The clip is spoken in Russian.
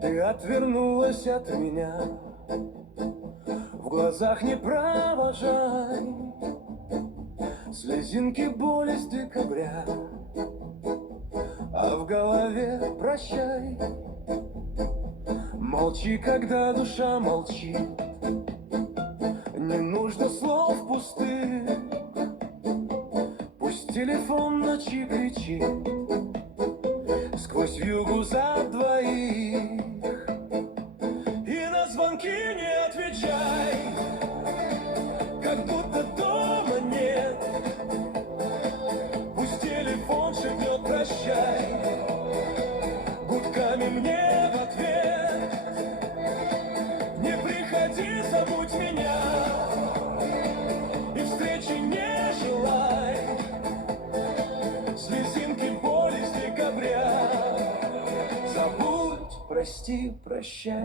Ты отвернулась от меня, в глазах не провожай слезинки боли с декабря, а в голове прощай. Молчи, когда душа молчит, не нужно слов пустых. Пусть телефон ночи кричит сквозь вьюгу за двоих. И на звонки не отвечай, как будто дома нет. Пусть телефон шепнет прощай гудками мне в ответ. Не приходи, забудь меня, и встречи не желай. Слезинки боли с декабря забудь, прости, прощай.